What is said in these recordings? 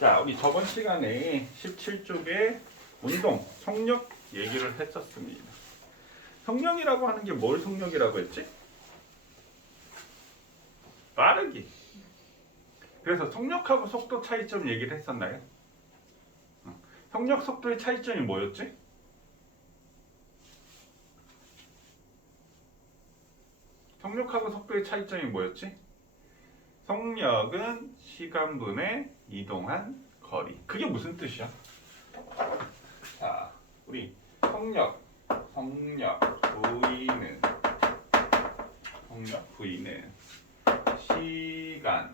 자, 우리 저번 시간에 17쪽에 운동, 속력 얘기를 했었습니다. 속력이라고 하는 게 뭘 속력이라고 했지? 빠르기. 그래서 속력하고 속도 차이점 얘기를 했었나요? 속력, 속도의 차이점이 뭐였지? 속력하고 속도의 차이점이 뭐였지? 속력은 시간분의 이동한 거리. 그게 무슨 뜻이야? 자, 우리 속력 V는 시간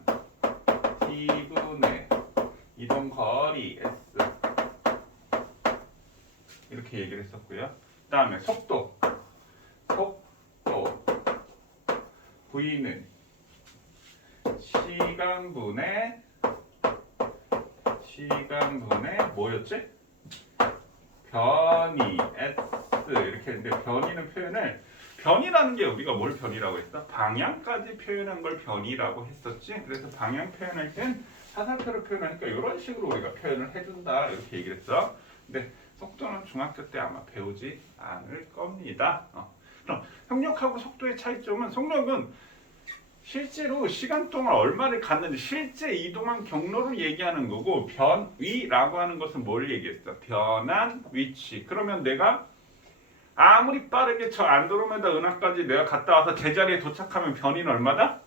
T분의 이동 거리 S 이렇게 얘기를 했었고요. 그 다음에 속도 V는 시간분의 뭐였지? 변이 S 이렇게 했는데 변이는 표현을 변이라는 게 우리가 뭘 변이라고 했어? 방향까지 표현한 걸 변이라고 했었지. 그래서 방향 표현할 땐 사살표로 표현하니까 이런 식으로 우리가 표현을 해준다 이렇게 얘기를 했어. 근데 속도는 중학교 때 아마 배우지 않을 겁니다. 그럼 속력하고 속도의 차이점은 속력은 실제로 시간 동안 얼마를 갔는지 실제 이동한 경로를 얘기하는 거고 변위라고 하는 것은 뭘 얘기했어? 변한 위치. 그러면 내가 아무리 빠르게 저 안드로메다 은하까지 내가 갔다 와서 제자리에 도착하면 변이는 얼마다?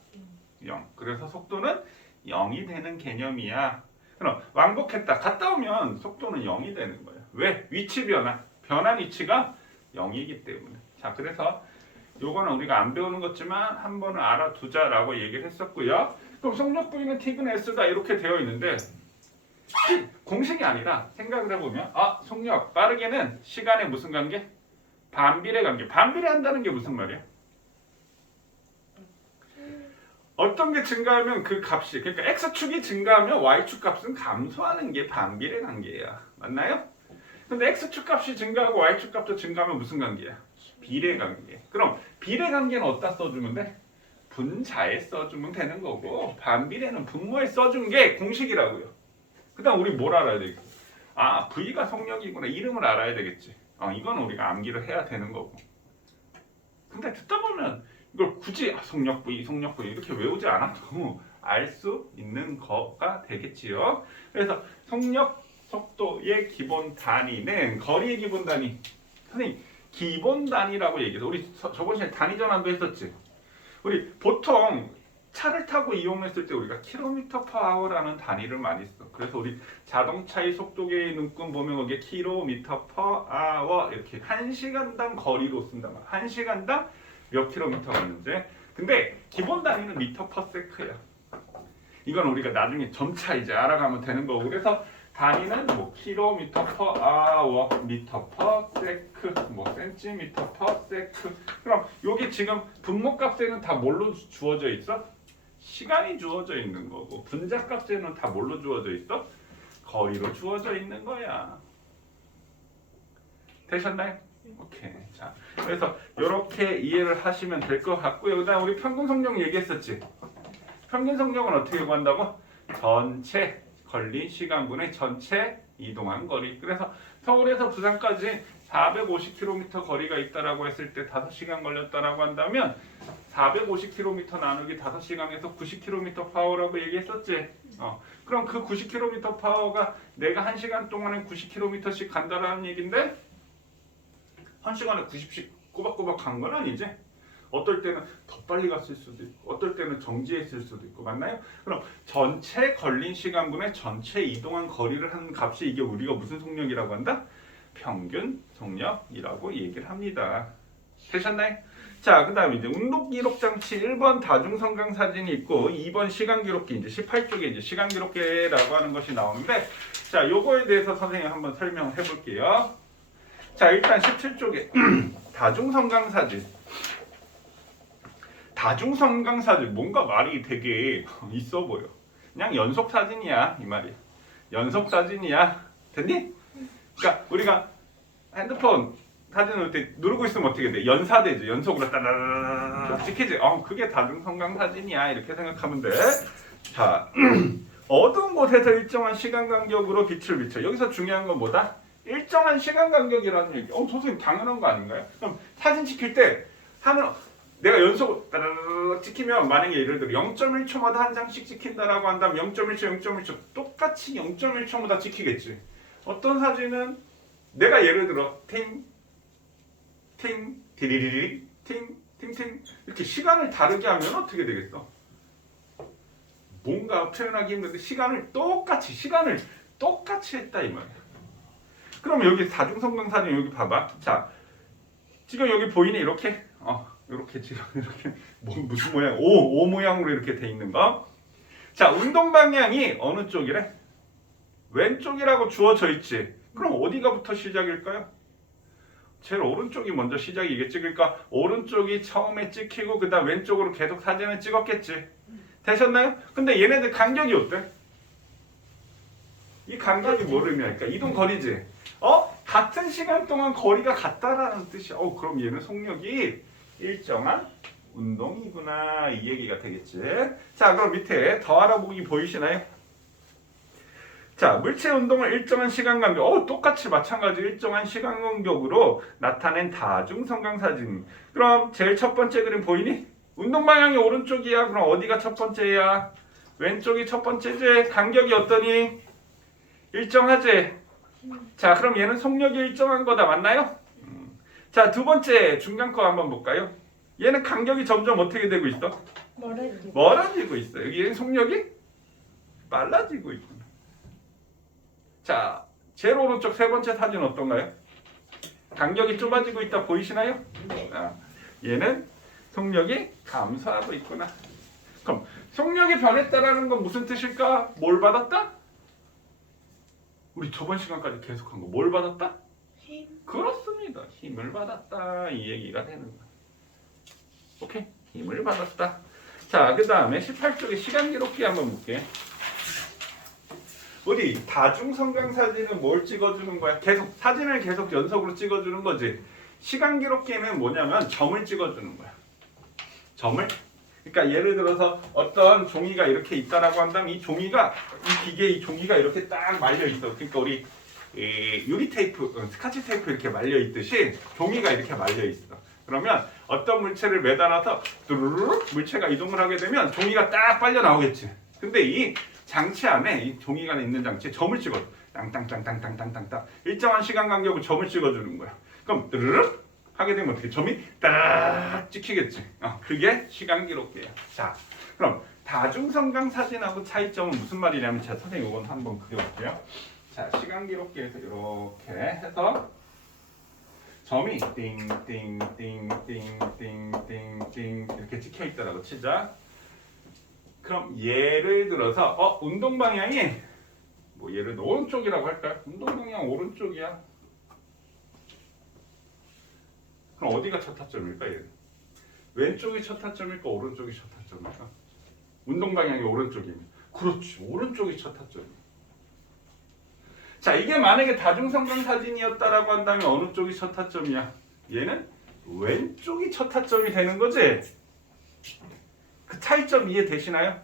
0. 그래서 속도는 0이 되는 개념이야. 그럼 왕복했다. 갔다 오면 속도는 0이 되는 거야. 왜? 위치 변화. 변한 위치가 0이기 때문에. 자, 그래서 요거는 우리가 안 배우는 거지만 한 번은 알아두자라고 얘기를 했었고요. 그럼 속력 V는 T분의 S다 이렇게 되어 있는데 공식이 아니라 생각을 해보면 속력 빠르게는 시간의 무슨 관계? 반비례 관계. 반비례한다는 게 무슨 말이야? 어떤 게 증가하면 그 값이 그러니까 X축이 증가하면 Y축 값은 감소하는 게 반비례 관계야. 맞나요? 근데 X축 값이 증가하고 Y축 값도 증가하면 무슨 관계야? 비례 관계. 그럼 비례 관계는 어디다 써주면 돼? 분자에 써주면 되는 거고 반비례는 분모에 써준 게 공식이라고요. 그 다음 우리 뭘 알아야 되겠어? V가 속력이구나. 이름을 알아야 되겠지. 이건 우리가 암기를 해야 되는 거고. 근데 듣다 보면 이걸 굳이 속력 V 이렇게 외우지 않아도 알 수 있는 거가 되겠지요. 그래서 속력, 속도의 기본 단위는 거리의 기본 단위. 선생님, 기본 단위라고 얘기해서 우리 저번 시간에 단위 전환도 했었지. 우리 보통 차를 타고 이용했을 때 우리가 km/h라는 단위를 많이 써. 그래서 우리 자동차의 속도계의 눈금 보면 거기에 km/h 이렇게 1시간당 거리로 쓴단 말이야. 1시간당 몇 킬로미터 가는지. 근데 기본 단위는 m/s야. 이건 우리가 나중에 점차 이제 알아가면 되는 거고. 그래서 단위는 뭐 km/h, m/s, 뭐 cm/s. 그럼 여기 지금 분모값에는 다 뭘로 주어져 있어? 시간이 주어져 있는 거고 분자값에는 다 뭘로 주어져 있어? 거리로 주어져 있는 거야. 되셨나요? 오케이. 자, 그래서 이렇게 이해를 하시면 될 것 같고요. 그다음 우리 평균 속력 얘기했었지. 평균 속력은 어떻게 구한다고? 전체 걸린 시간분의 전체 이동한 거리. 그래서 서울에서 부산까지 450km 거리가 있다라고 했을 때 5시간 걸렸다라고 한다면 450km 나누기 5시간에서 90km/h라고 얘기했었지. 그럼 그 90km/h가 내가 1시간 동안에 90km씩 간다라는 얘긴데 1시간에 90씩 꼬박꼬박 간 건 아니지. 어떨 때는 더 빨리 갔을 수도 있고 어떨 때는 정지했을 수도 있고. 맞나요? 그럼 전체 걸린 시간분의 전체 이동한 거리를 하는 값이 이게 우리가 무슨 속력이라고 한다? 평균 속력이라고 얘기를 합니다. 되셨나요? 자, 그 다음에 이제 운동기록장치 1번 다중성강 사진이 있고 2번 시간기록기 이제 18쪽에 이제 시간기록계라고 하는 것이 나오는데 자, 요거에 대해서 선생님 한번 설명을 해볼게요. 자, 일단 17쪽에 다중성강 사진. 다중성강 사진 뭔가 말이 되게 있어 보여. 그냥 연속 사진이야 이 말이야. 연속 사진이야. 됐니? 그러니까 우리가 핸드폰 사진을 이렇게 누르고 있으면 어떻게 돼? 연사되지. 연속으로 따라라라 찍히지. 그게 다중성강 사진이야. 이렇게 생각하면 돼. 자, 어두운 곳에서 일정한 시간 간격으로 빛을 비춰. 여기서 중요한 건 뭐다? 일정한 시간 간격이라는 얘기. 선생님 당연한 거 아닌가요? 그럼 사진 찍힐 때 하는 내가 연속으로 따라라락 찍히면 만약에 예를 들어 0.1초마다 한 장씩 찍힌다라고 한다면 0.1초, 0.1초 똑같이 0.1초마다 찍히겠지. 어떤 사진은 내가 예를 들어 팅, 팅, 디리리리, 팅, 팅, 팅 이렇게 시간을 다르게 하면 어떻게 되겠어? 뭔가 표현하기 힘든데 시간을 똑같이 했다 이 말이야. 그럼 여기 다중성강 사진 여기 봐봐. 자, 지금 여기 보이니 이렇게? 이렇게 지금 이렇게 무슨 모양? O 모양으로 이렇게 돼 있는 거. 자, 운동 방향이 어느 쪽이래? 왼쪽이라고 주어져 있지. 그럼 어디가부터 시작일까요? 제일 오른쪽이 먼저 시작이겠지. 그러니까 오른쪽이 처음에 찍히고 그다음 왼쪽으로 계속 사진을 찍었겠지. 되셨나요? 근데 얘네들 간격이 어때? 이 간격이 뭐를 의미할까? 이동 거리지. 같은 시간 동안 거리가 같다라는 뜻이야. 그럼 얘는 속력이 일정한 운동이구나 이 얘기가 되겠지. 자, 그럼 밑에 더 알아보기 보이시나요? 자, 물체 운동을 일정한 시간 간격, 똑같이 마찬가지 일정한 시간 간격으로 나타낸 다중성강 사진. 그럼 제일 첫 번째 그림 보이니? 운동 방향이 오른쪽이야. 그럼 어디가 첫 번째야? 왼쪽이 첫 번째지. 간격이 어떠니? 일정하지? 자, 그럼 얘는 속력이 일정한 거다. 맞나요? 자, 두 번째 중간 거 한번 볼까요? 얘는 간격이 점점 어떻게 되고 있어? 멀어지고 있어. 여기는 속력이 빨라지고 있구나. 자, 제일 오른쪽 세 번째 사진 어떤가요? 간격이 좁아지고 있다 보이시나요? 네. 얘는 속력이 감소하고 있구나. 그럼 속력이 변했다라는 건 무슨 뜻일까? 뭘 받았다? 우리 저번 시간까지 계속한 거 뭘 받았다? 힘. 그렇습니다. 힘을 받았다 이 얘기가 되는 거야. 오케이? 힘을 받았다. 자, 그 다음에 18쪽에 시간 기록기 한번 볼게. 우리 다중성강 사진은 뭘 찍어주는 거야? 사진을 계속 연속으로 찍어주는 거지. 시간 기록기는 뭐냐면 점을 찍어주는 거야. 점을. 그러니까 예를 들어서 어떤 종이가 이렇게 있다라고 한다면 이 종이가 이 기계에 이 종이가 이렇게 딱 말려 있어. 그러니까 우리 유리 테이프, 스카치 테이프 이렇게 말려 있듯이 종이가 이렇게 말려 있어. 그러면 어떤 물체를 매달아서 뚜루루루 물체가 이동을 하게 되면 종이가 딱 빨려 나오겠지. 근데 이 장치 안에 이 종이가 있는 장치에 점을 찍어. 땅땅땅땅땅땅땅 일정한 시간 간격으로 점을 찍어주는 거야. 그럼 뚜루루 하게 되면 어떻게 점이 따라락 찍히겠지. 그게 시간 기록기야. 자, 그럼 다중성강 사진하고 차이점은 무슨 말이냐면 제가 선생님 이건 한번 그려볼게요. 자, 시간 기록기에서 이렇게 해서 점이 띵띵띵띵띵띵띵 이렇게 찍혀 있다라고 치자. 그럼 예를 들어서 운동 방향이 뭐 예를 들어 오른쪽이라고 할까요? 운동 방향 오른쪽이야. 그럼 어디가 첫 타점일까? 얘는? 왼쪽이 첫 타점일까? 오른쪽이 첫 타점일까? 운동 방향이 오른쪽이면 그렇지, 오른쪽이 첫 타점이야. 자, 이게 만약에 다중성강 사진이었다라고 한다면 어느 쪽이 첫 타점이야? 얘는 왼쪽이 첫 타점이 되는 거지? 그 차이점 이해되시나요?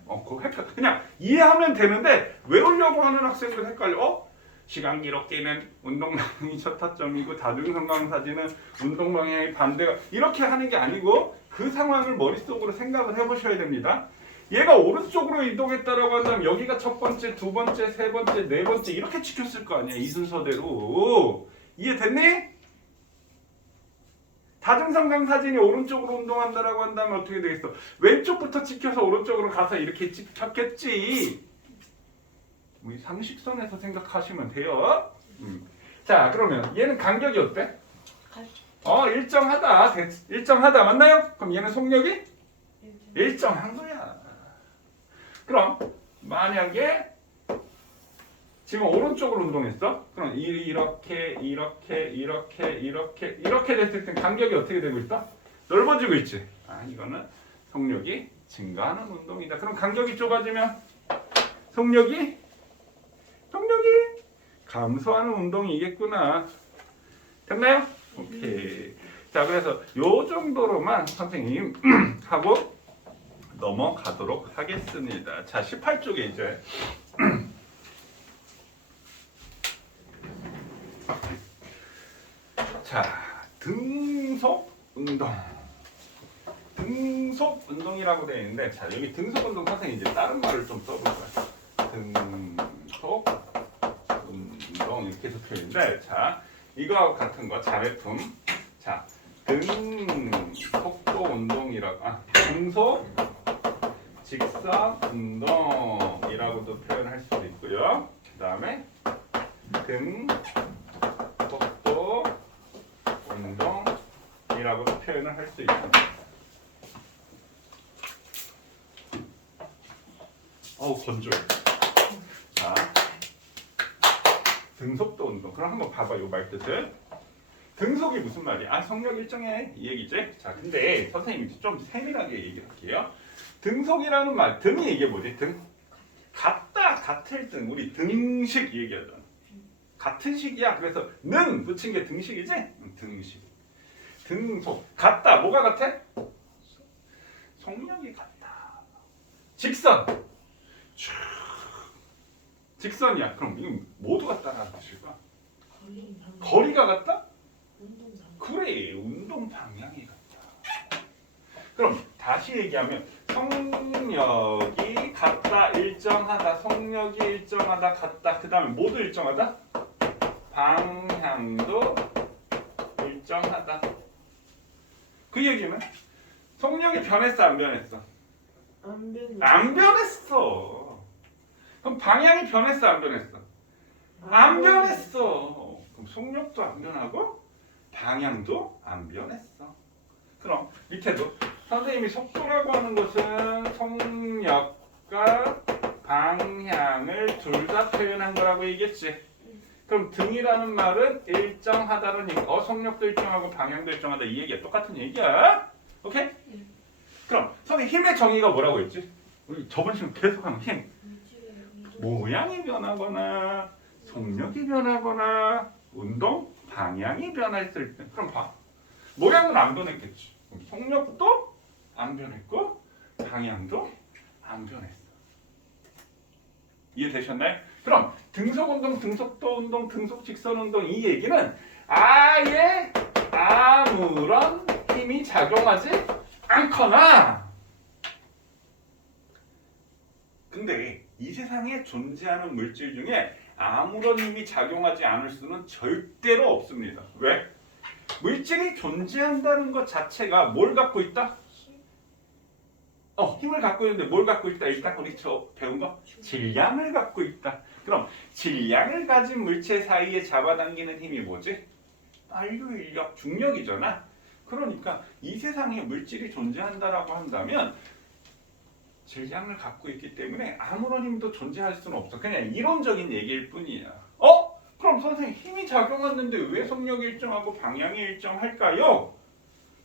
그냥 이해하면 되는데 외우려고 하는 학생들 헷갈려. 시간 기록기는 운동 방향이 첫 타점이고 다중성강 사진은 운동 방향이 반대가 이렇게 하는 게 아니고 그 상황을 머릿속으로 생각을 해보셔야 됩니다. 얘가 오른쪽으로 이동했다라고 한다면 여기가 첫 번째, 두 번째, 세 번째, 네 번째 이렇게 찍혔을 거 아니야. 이 순서대로. 이해됐니? 다중성강 사진이 오른쪽으로 운동한다라고 한다면 어떻게 되겠어? 왼쪽부터 찍혀서 오른쪽으로 가서 이렇게 찍혔겠지. 우리 상식선에서 생각하시면 돼요. 자, 그러면 얘는 간격이 어때? 일정하다. 일정하다. 맞나요? 그럼 얘는 속력이? 일정한 거야. 그럼 만약에 지금 오른쪽으로 운동했어? 그럼 이렇게 됐을 땐 간격이 어떻게 되고 있어? 넓어지고 있지. 이거는 속력이 증가하는 운동이다. 그럼 간격이 좁아지면 속력이 감소하는 운동이겠구나. 됐나요? 오케이. 자, 그래서 요 정도로만 선생님 하고 넘어가도록 하겠습니다. 자, 18쪽에 이제 자, 등속 운동. 등속 운동이라고 되어 있는데, 자, 여기 등속 운동 선생님이 이제 다른 말을 좀 써볼 거야. 등속 운동 이렇게 적혀 있는데, 자, 이거하고 같은 거 자매품. 자, 등속도 운동이라고, 등속 직선 운동이라고도 표현할 수도 있고요. 그 다음에 등속도 운동이라고도 표현을 할 수 있습니다. 어우 건조해. 자, 등속도 운동. 그럼 한번 봐봐 요 말 뜻을. 등속이 무슨 말이야? 속력 일정해 이 얘기지. 자, 근데 선생님이 좀 세밀하게 얘기할게요. 등속이라는 말, 등이 이게 뭐지? 등? 같다, 같을 등. 우리 등식 얘기하잖아. 같은 식이야. 그래서 는 붙인 게 등식이지? 등식. 등속. 같다. 뭐가 같아? 속력이 같다. 직선. 직선이야. 그럼 이건 모두 같다라는 뜻일까? 거리가 같다? 그래. 운동 방향이 같다. 그럼 다시 얘기하면 속력이 같다, 일정하다, 속력이 일정하다, 같다. 그 다음에 모두 일정하다? 방향도 일정하다. 그 얘기는 속력이 변했어, 안 변했어? 안 변했어. 그럼 방향이 변했어, 안 변했어? 안 변했어. 그럼 속력도 안 변하고 방향도 안 변했어. 그럼 밑에도 선생님이 속도라고 하는 것은 속력과 방향을 둘 다 표현한 거라고 얘기했지. 그럼 등이라는 말은 일정하다는 얘기. 속력도 일정하고 방향도 일정하다 이 얘기야. 똑같은 얘기야. 오케이? 그럼 선생님 힘의 정의가 뭐라고 했지? 우리 저번 시간 계속 하는 힘. 모양이 변하거나 속력이 변하거나 운동 방향이 변했을 때. 그럼 봐. 모양은 안 변했겠지. 속력도 안 변했고 방향도 안 변했어. 이해되셨나요? 그럼 등속운동, 등속도 운동, 등속직선 운동 이 얘기는 아예 아무런 힘이 작용하지 않거나 근데 이 세상에 존재하는 물질 중에 아무런 힘이 작용하지 않을 수는 절대로 없습니다. 왜? 물질이 존재한다는 것 자체가 뭘 갖고 있다? 힘을 갖고 있는데 뭘 갖고 있다? 일단 우리 배운 거? 질량을 갖고 있다. 그럼 질량을 가진 물체 사이에 잡아당기는 힘이 뭐지? 만류, 인력, 중력이잖아. 그러니까 이 세상에 물질이 존재한다라고 한다면 질량을 갖고 있기 때문에 아무런 힘도 존재할 수는 없어. 그냥 이론적인 얘기일 뿐이야. 그럼 선생님 힘이 작용했는데 왜 속력이 일정하고 방향이 일정할까요?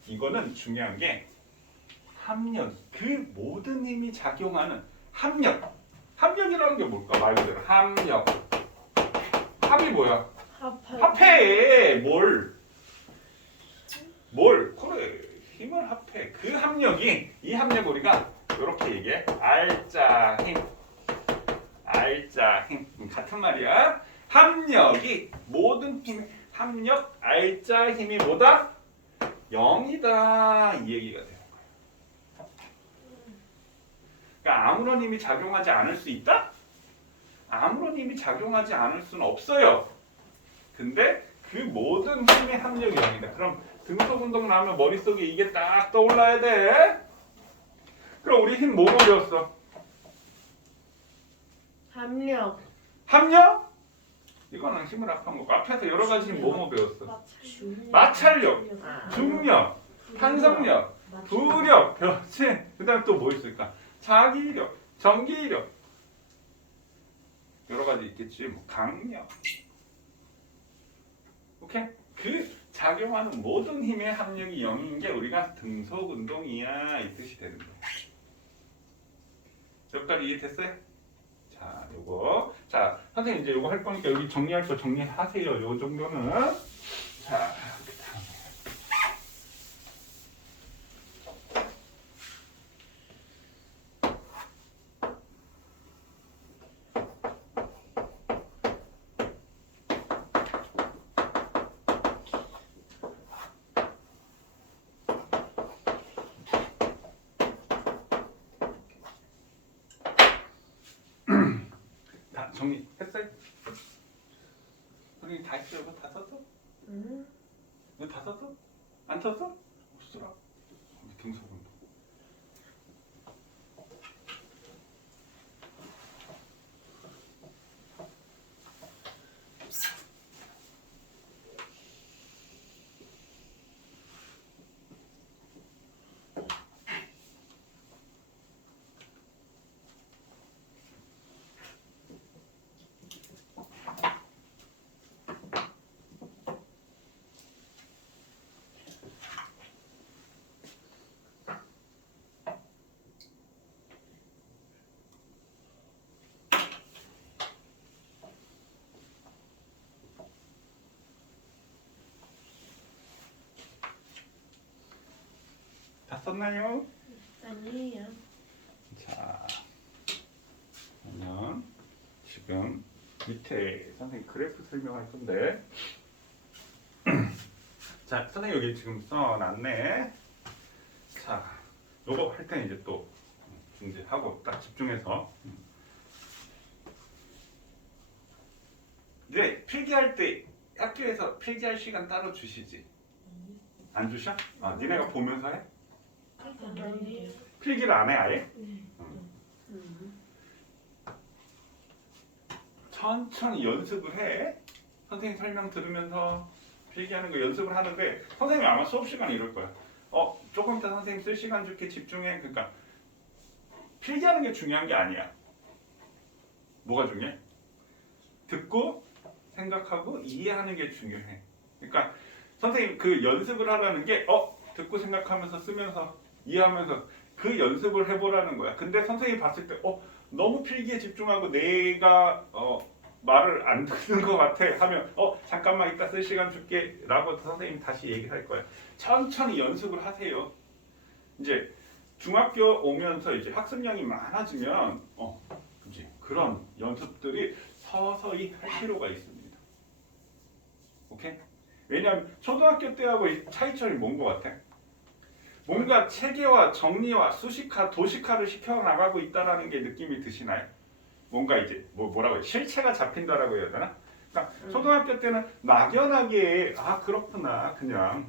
이거는 중요한 게 합력, 그 모든 힘이 작용하는 합력. 합력이라는 게 뭘까? 말 그대로 합력. 합이 뭐야? 합해. 뭘? 그래. 힘을 합해. 그 합력이 이 합력 우리가 이렇게 얘기해. 알짜 힘. 알짜 힘. 같은 말이야. 합력이 모든 힘의 합력 알짜 힘이 뭐다? 0이다. 이 얘기가 돼요. 그러니까 아무런 힘이 작용하지 않을 수 있다? 아무런 힘이 작용하지 않을 수는 없어요. 근데 그 모든 힘의 합력이 0이다. 그럼 등속 운동 나오면 머릿속에 이게 딱 떠올라야 돼. 그럼 우리 힘 뭐로 배웠어? 합력. 합력? 이거는 힘을 합한 거고 앞에서 여러 가지 힘 뭐뭐 배웠어? 마찰력, 중력, 탄성력, 부력, 변신, 그 다음에 또 뭐 있을까? 자기력, 전기력 여러 가지 있겠지. 뭐 강력. 오케이? 그 작용하는 모든 힘의 합력이 0인 게 우리가 등속 운동이야 이 뜻이 되는 거야. 여기까지 이해됐어요? 자, 요거. 자, 선생님 이제 요거 할 거니까 여기 정리할 거 정리하세요. 요 정도는. 자, 정리했어요? 선생님 다 했어요? 이거 다 썼어? 이거 다 썼어? 안 썼어? 없어라. 등소운동. 다 썼나요? 아니에요. 자, 그러면 지금 밑에 선생님 그래프 설명할 건데, 자, 선생님 여기 지금 써놨네. 자, 요거 할 때는 이제 또 이제 하고 딱 집중해서 이제 필기할 때 학교에서 필기할 시간 따로 주시지? 안 주셔? 아, 니네가 보면서 해? 아니에요. 필기를 안 해 아예? 천천히 연습을 해. 선생님 설명 들으면서 필기하는 거 연습을 하는데 선생님이 아마 수업 시간에 이럴 거야. 조금 이따 선생님 쓸 시간 줄게 집중해. 그러니까 필기하는 게 중요한 게 아니야. 뭐가 중요해? 듣고 생각하고 이해하는 게 중요해. 그러니까 선생님 그 연습을 하라는 게 듣고 생각하면서 쓰면서 이해하면서 그 연습을 해보라는 거야. 근데 선생님이 봤을 때 너무 필기에 집중하고 내가 말을 안 듣는 것 같아 하면 잠깐만 이따 쓸 시간 줄게 라고 선생님 다시 얘기할 거야. 천천히 연습을 하세요. 이제 중학교 오면서 이제 학습량이 많아지면 이제 그런 연습들이 서서히 할 필요가 있습니다. 오케이? 왜냐하면 초등학교 때하고 차이점이 뭔 것 같아? 뭔가 체계와 정리와 수식화, 도식화를 시켜나가고 있다는 게 느낌이 드시나요? 뭔가 이제 뭐라고 해요? 실체가 잡힌다라고 해야 되나? 그러니까 초등학교 때는 막연하게 그렇구나 그냥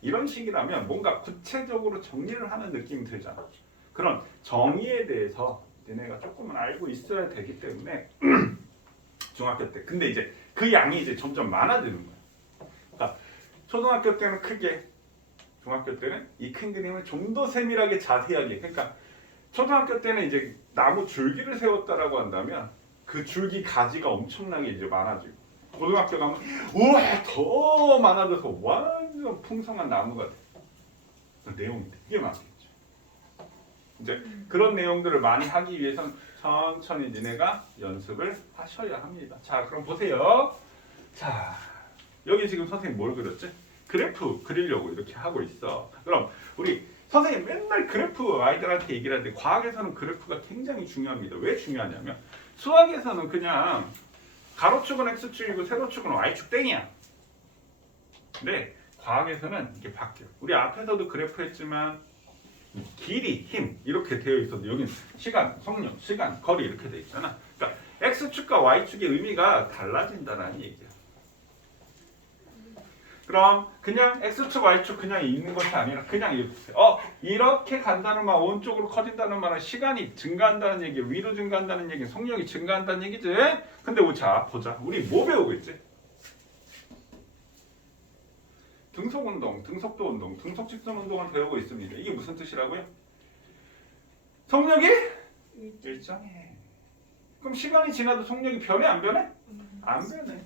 이런 식이라면 뭔가 구체적으로 정리를 하는 느낌이 들잖아. 그런 정의에 대해서 너네가 조금은 알고 있어야 되기 때문에 중학교 때. 근데 이제 그 양이 이제 점점 많아지는 거야. 그러니까 초등학교 때는 크게, 중학교 때는 이 큰 그림을 좀 더 세밀하게 자세하게. 그러니까 초등학교 때는 이제 나무 줄기를 세웠다라고 한다면 그 줄기 가지가 엄청나게 이제 많아지고 고등학교 가면 우와 더 많아져서 완전 풍성한 나무가 돼. 그 내용이 되게 많겠죠. 이제 그런 내용들을 많이 하기 위해서는 천천히 니네가 연습을 하셔야 합니다. 자, 그럼 보세요. 자, 여기 지금 선생님 뭘 그렸지? 그래프 그리려고 이렇게 하고 있어. 그럼 우리 선생님 맨날 그래프 아이들한테 얘기를 하는데 과학에서는 그래프가 굉장히 중요합니다. 왜 중요하냐면 수학에서는 그냥 가로축은 x축이고 세로축은 y축 땡이야. 근데 과학에서는 이게 바뀌어. 우리 앞에서도 그래프 했지만 길이, 힘 이렇게 되어 있어도 여기는 시간, 속력, 시간, 거리 이렇게 되어 있잖아. 그러니까 x축과 y축의 의미가 달라진다는 얘기야. 그럼 그냥 x축, y축 그냥 있는 것이 아니라 그냥 이렇게 간다는 말, 오른쪽으로 커진다는 말은 시간이 증가한다는 얘기, 위로 증가한다는 얘기, 속력이 증가한다는 얘기지. 근데 자 보자. 우리 뭐 배우고 있지? 등속운동, 등속도운동, 등속직선운동을 배우고 있습니다. 이게 무슨 뜻이라고요? 속력이 일정해. 그럼 시간이 지나도 속력이 변해 안 변해? 안 변해.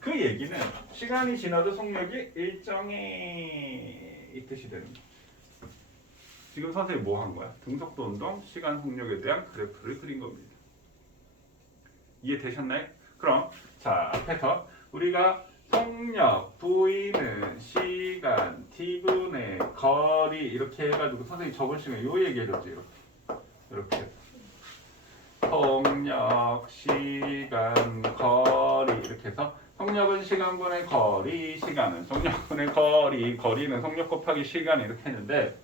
그 얘기는 시간이 지나도 속력이 일정해 이 뜻이 되는 거야. 지금 선생님이 뭐 한 거야? 등속도 운동, 시간 속력에 대한 그래프를 그린 겁니다. 이해되셨나요? 그럼 자 앞에서 우리가 속력 V는 시간 T분의 거리 이렇게 해가지고 선생님이 적을 시간 요 얘기해줬지 이렇게 속력, 시간, 거리 이렇게 해서 속력은 시간분의 거리, 시간은 속력분의 거리, 거리는 속력 곱하기 시간 이렇게 했는데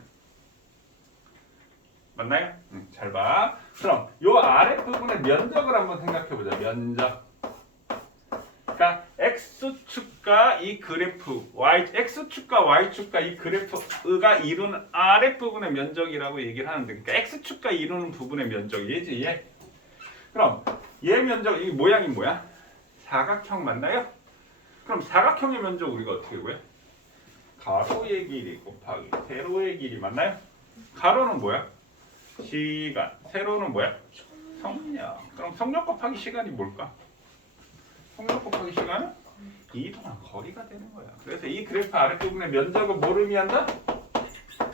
맞나요? 잘 봐. 그럼 요 아래 부분의 면적을 한번 생각해 보자. 면적. 그러니까 x축과 이 그래프 x축과 y축과 이 그래프가 이루는 아래 부분의 면적이라고 얘기를 하는데, 그러니까 x축과 이루는 부분의 면적 얘지 얘. 그럼 얘 면적 이 모양이 뭐야? 사각형 맞나요? 그럼 사각형의 면적 우리가 어떻게 구해? 가로의 길이 곱하기 세로의 길이 맞나요? 가로는 뭐야? 시간. 세로는 뭐야? 성력. 그럼 성력 곱하기 시간이 뭘까? 성력 곱하기 시간은 이동한 거리가 되는 거야. 그래서 이 그래프 아랫부분의 면적은 뭐를 의미한다?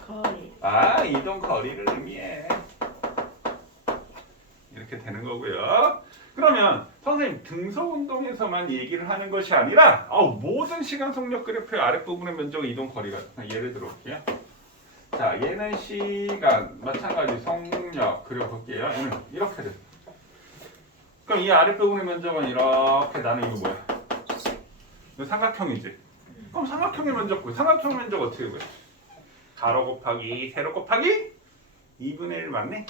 거리. 아, 이동 거리를 의미해. 이렇게 되는 거고요. 그러면 선생님 등속 운동에서만 얘기를 하는 것이 아니라 모든 시간 속력 그래프의 아랫부분의 면적 이동 거리가, 예를 들어 볼게요. 자, 얘는 시간 마찬가지 속력 그려볼게요. 얘는 이렇게 돼. 그럼 이 아랫부분의 면적은 이렇게, 나는 이거 뭐야? 이거 삼각형이지. 그럼 삼각형의 면적 구해. 삼각형 면적 어떻게 구해? 가로 곱하기 세로 곱하기 2분의 1 맞네?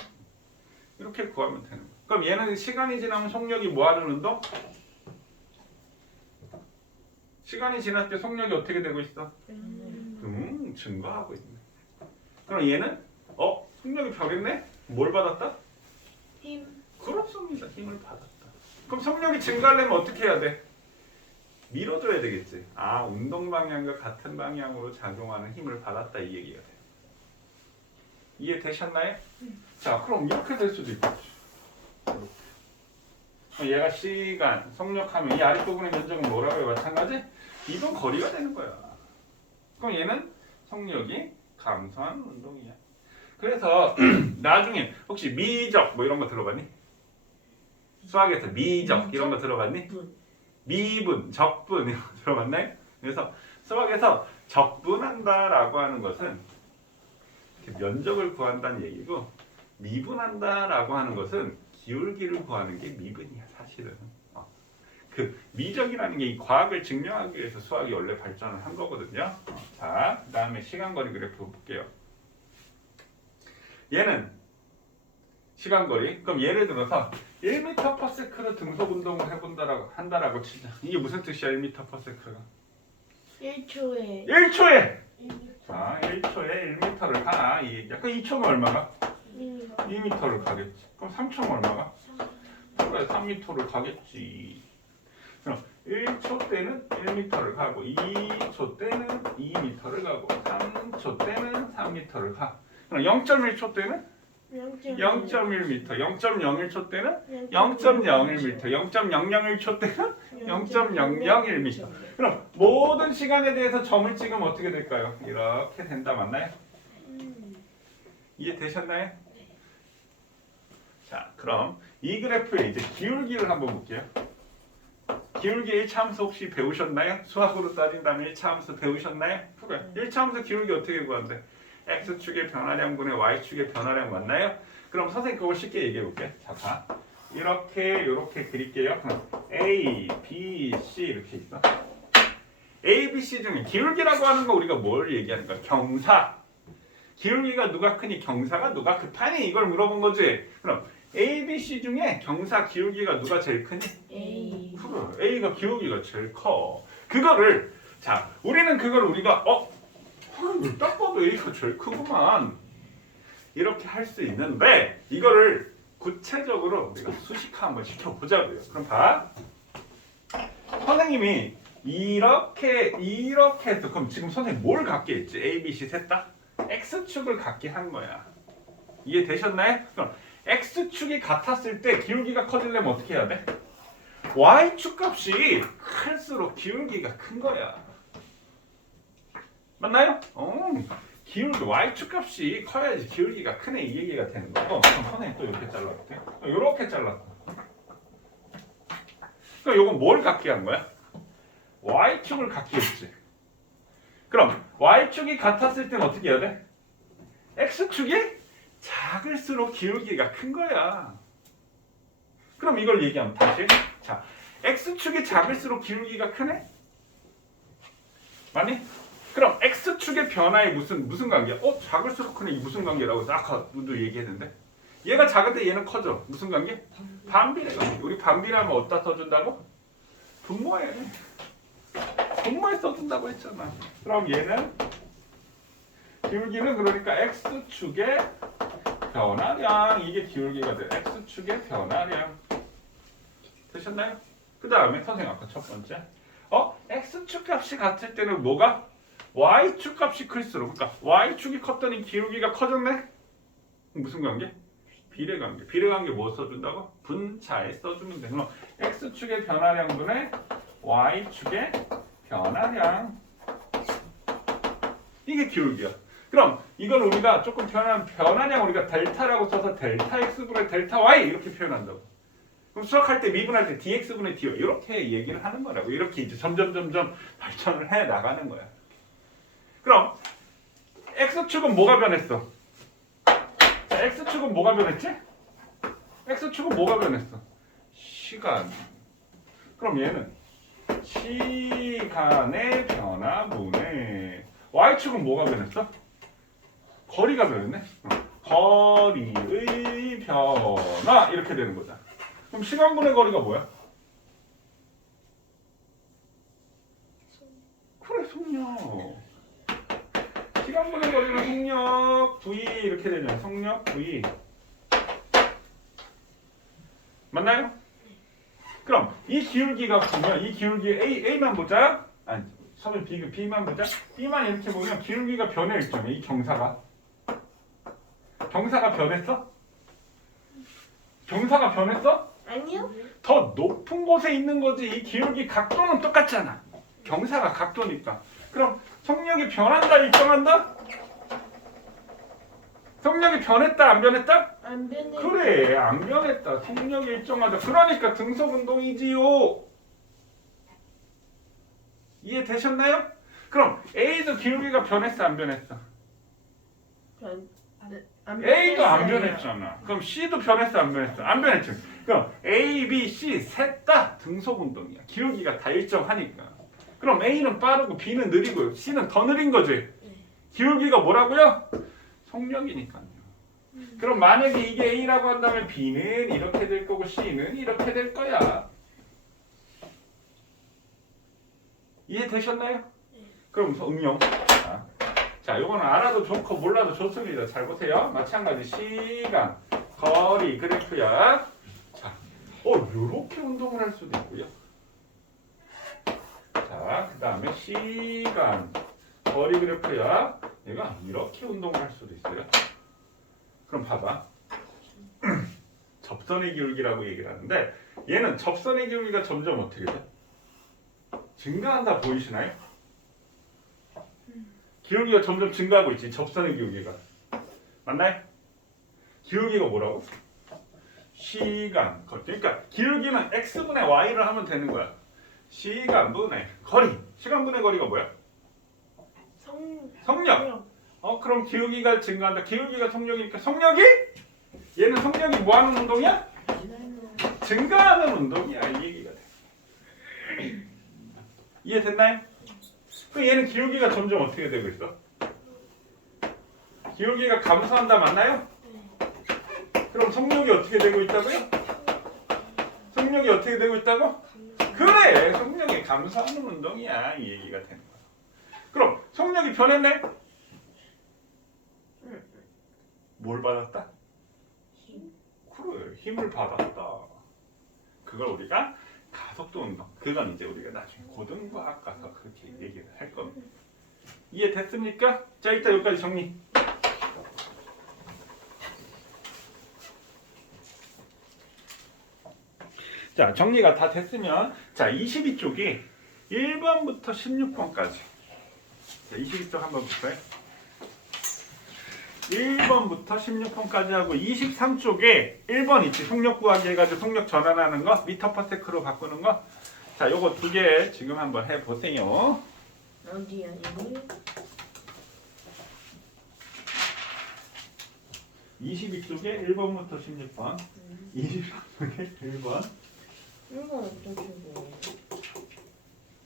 이렇게 구하면 되는 거야. 그럼 얘는 시간이 지나면 속력이 뭐 하는 운동? 시간이 지날 때 속력이 어떻게 되고 있어? 증가하고 있네. 그럼 얘는 속력이 변했네? 뭘 받았다? 힘. 그렇습니다. 힘을 받았다. 그럼 속력이 증가하려면 어떻게 해야 돼? 밀어줘야 되겠지. 운동 방향과 같은 방향으로 작용하는 힘을 받았다 이 얘기가 돼요. 이해되셨나요? 자, 그럼 이렇게 될 수도 있겠지. 얘가 시간, 속력하면 이 아랫부분의 면적은 뭐라고요? 마찬가지? 이동 거리가 되는 거야. 그럼 얘는 속력이 감소하는 운동이야. 그래서 나중에 혹시 미적 뭐 이런 거 들어봤니? 수학에서 미적 이런 거 들어봤니? 미분, 적분 이런 거 들어봤나요? 그래서 수학에서 적분한다라고 하는 것은 면적을 구한다는 얘기고, 미분한다라고 하는 것은 기울기를 구하는 게 미분이야 사실은. 그 미적이라는 게 이 과학을 증명하기 위해서 수학이 원래 발전을 한 거거든요. 자, 그 다음에 시간거리 그래프 볼게요. 얘는 시간거리. 그럼 예를 들어서 1m/s로 등속 운동을 한다라고 치자. 이게 무슨 뜻이야 1m/s가? 1초에 1초에! 자, 1초에 1m를 가나 이 얘기야. 그럼 2초면 얼마가? 2m를 가겠지. 그럼 3초면 얼마가? 그래 3m를 가겠지. 그럼 1초 때는 1m를 가고 2초 때는 2m를 가고 3초 때는 3m를 가. 그럼 0.1초 때는 0.1m, 0.01초 때는 0.01m, 0.001초 때는 0.001m. 그럼 모든 시간에 대해서 점을 찍으면 어떻게 될까요? 이렇게 된다 맞나요? 이해되셨나요? 자, 그럼 이 그래프의 이제 기울기를 한번 볼게요. 기울기 1차함수 혹시 배우셨나요? 수학으로 따진다면 1차함수 배우셨나요? 그래. 1차함수 기울기 어떻게 구한대? X축의 변화량분의 Y축의 변화량 맞나요? 그럼 선생님 그걸 쉽게 얘기해 볼게요. 자, 봐. 이렇게 그릴게요. 그럼 A, B, C 이렇게 있어. A, B, C 중에 기울기라고 하는 거 우리가 뭘 얘기하는 거야? 경사. 기울기가 누가 크니 경사가 누가 급하니 이걸 물어본 거지. 그럼 A, B, C 중에 경사 기울기가 누가 제일 크니? A. 그래. A가 기울기가 제일 커. 그거를 자, 우리는 그걸 우리가 딱 봐도 A가 제일 크구만 이렇게 할 수 있는데, 이거를 구체적으로 우리가 수식화 한번 시켜보자고요. 그럼 봐. 선생님이 이렇게 해서 그럼 지금 선생님 뭘 갖게 했지? A, B, C 셋 다? X축을 갖게 한 거야. 이해되셨나요? 그럼 X축이 같았을 때 기울기가 커지려면 어떻게 해야 돼? Y축 값이 클수록 기울기가 큰 거야. 맞나요? 기울기 Y축 값이 커야지 기울기가 크네 이 얘기가 되는 거고. 그럼 선생님 또 이렇게 잘라볼게. 이렇게 잘랐어. 그럼 요건 뭘 갖게 한 거야? Y축을 갖게 했지. 그럼 Y축이 같았을 때는 어떻게 해야 돼? X축이 작을수록 기울기가 큰 거야. 그럼 이걸 얘기하면 다시. 자, X축이 작을수록 기울기가 크네? 맞니? 그럼 X축의 변화에 무슨 관계야? 작을수록 크네. 이 무슨 관계라고 아까도 얘기했는데. 얘가 작을 때 얘는 커져. 무슨 관계? 반비례 관계. 우리 반비례하면 어디다 써준다고? 분모에. 분모에 써준다고 했잖아. 그럼 얘는 기울기는 그러니까 x축의 변화량. 이게 기울기가 돼. x축의 변화량. 되셨나요? 그 다음에 선생님 아까 첫 번째. x축 값이 같을 때는 뭐가? y축 값이 클수록. 그러니까 y축이 컸더니 기울기가 커졌네? 무슨 관계? 비례관계. 비례관계 뭐 써준다고? 분자에 써주면 돼. 그럼 x축의 변화량분의 y축의 변화량. 이게 기울기야. 그럼 이걸 우리가 조금 표현하면 변화량 우리가 델타라고 써서 델타 x분의 델타 y 이렇게 표현한다고. 그럼 수학할 때 미분할 때 dx분의 dy 이렇게 얘기를 하는 거라고. 이렇게 이제 점점 발전을 해 나가는 거야. 그럼 x축은 뭐가 변했어? 자, x축은 뭐가 변했지? x축은 뭐가 변했어? 시간. 그럼 얘는 시간의 변화분의 y축은 뭐가 변했어? 거리가 변했네. 거리의 변화 이렇게 되는 거다. 그럼 시간분의 거리가 뭐야? 그래, 속력. 시간분의 거리는 속력 v 이렇게 되잖아. 속력 v. 맞나요? 그럼 이 기울기가 보면 이 기울기 a만 보자. 아니, 처음에 b만 보자. b만 이렇게 보면 기울기가 변해 있잖아. 이 경사가. 경사가 변했어? 경사가 변했어? 아니요. 더 높은 곳에 있는 거지. 이 기울기 각도는 똑같잖아. 경사가 각도니까. 그럼 속력이 변한다 일정한다? 속력이 변했다 안 변했다? 안 변해. 그래, 안 변했다. 속력이 일정하다. 그러니까 등속 운동이지요. 이해되셨나요? 그럼 A도 기울기가 변했어 안 변했어? 안 A도 안 변했어요. 변했잖아. 그럼 C도 변했어 안 변했어? 안 변했죠. 그럼 A, B, C 셋 다 등속 운동이야. 기울기가 다 일정하니까. 그럼 A는 빠르고 B는 느리고 C는 더 느린 거지. 기울기가 뭐라고요? 속력이니까요. 그럼 만약에 이게 A라고 한다면 B는 이렇게 될 거고 C는 이렇게 될 거야. 이해되셨나요? 그럼 응용. 자, 요거는 알아도 좋고 몰라도 좋습니다. 잘 보세요. 마찬가지 시간, 거리 그래프야. 자, 요렇게 운동을 할 수도 있고요. 자, 그 다음에 시간, 거리 그래프야. 얘가 이렇게 운동을 할 수도 있어요. 그럼 봐봐. 접선의 기울기라고 얘기를 하는데 얘는 접선의 기울기가 점점 어떻게 돼? 증가한다 보이시나요? 기울기가 점점 증가하고 있지. 접선의 기울기가. 맞나요? 기울기가 뭐라고? 시간, 거리. 그러니까 기울기는 x분의 y를 하면 되는 거야. 시간분의 거리. 시간분의 거리가 뭐야? 속력. 그럼 기울기가 증가한다. 기울기가 속력이니까 속력이? 얘는 속력이 뭐 하는 운동이야? 증가하는 운동이야. 이 얘기가 돼. 이해됐나요? 그럼 얘는 기울기가 점점 어떻게 되고 있어? 기울기가 감소한다 맞나요? 그럼 속력이 어떻게 되고 있다고요? 속력이 어떻게 되고 있다고? 그래! 속력이 감소하는 운동이야. 이 얘기가 되는 거야. 그럼 속력이 변했네? 뭘 받았다? 그래, 힘을 받았다. 그걸 우리가 가속도 운동. 그건 이제 우리가 나중에 고등과학 가서 그렇게 얘기를 할 겁니다. 이해됐습니까? 자, 일단 여기까지 정리. 자, 정리가 다 됐으면 자, 22쪽이 1번부터 16번까지. 자, 22쪽 한번 볼까요? 1번부터 16번까지 하고 23쪽에 1번 있지. 속력 구하기 해가지고 속력 전환하는 거, 미터 퍼 세크로 바꾸는 거. 자, 요거 두 개 지금 한번 해보세요. 어디야 여기? 22쪽에 1번부터 16번. 23쪽에 1번. 이거 어떻게 보여?